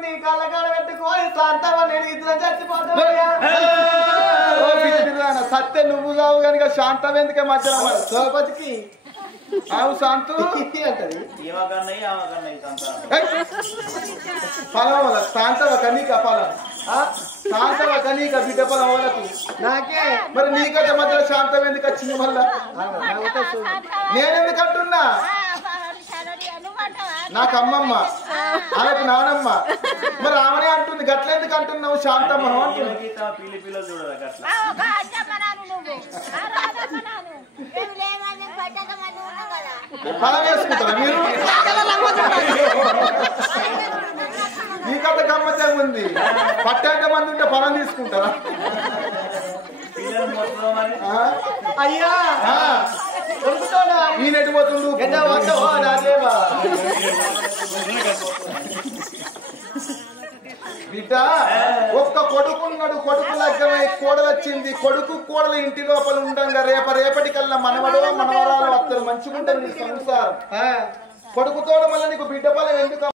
నీ కళ్ళకాడ పెట్టుకోని శాంతమ్మ నేను ఇద్దరు చచ్చిపోతాను సత్య నువ్వు కావు కనుక శాంతం ఎందుకే మధ్యలో సోపతికి ఆవు శాంతు అంటది ఫలం శాంతవ కనీక ఫలం శాంతవ కనీక బిడ్డ ఫలం వాళ్ళకు నాకే మరి నీకంటే మధ్యలో శాంతం ఎందుకు వచ్చింది మళ్ళా నేనెందుకు అంటున్నా నాకు అమ్మమ్మ ఆమెకు నానమ్మ మరి ఆమెనే అంటుంది గట్లెందుకు అంటున్నావు శాంతమ్మ అంటున్నావు ఫలం వేసుకుంటారా మీరు మీ కథ గమ్మత్యం ఉంది పట్టేంత మంది ఉంటే ఫలం తీసుకుంటారా అయ్యా ఈ నెట్టు పోతుండు బిడ్డ ఒక్క కొడుకున్నాడు కొడుకు లగ్గమై కోడలు వచ్చింది కొడుకు కోడలు ఇంటి లోపల ఉండగా రేపటి కల్లా మనవడో మనవరాలు వస్తారు మంచిగుంటారు నీ సంసారం కొడుకుతోడు మళ్ళీ నీకు బిడ్డ ఫలం ఎందుకు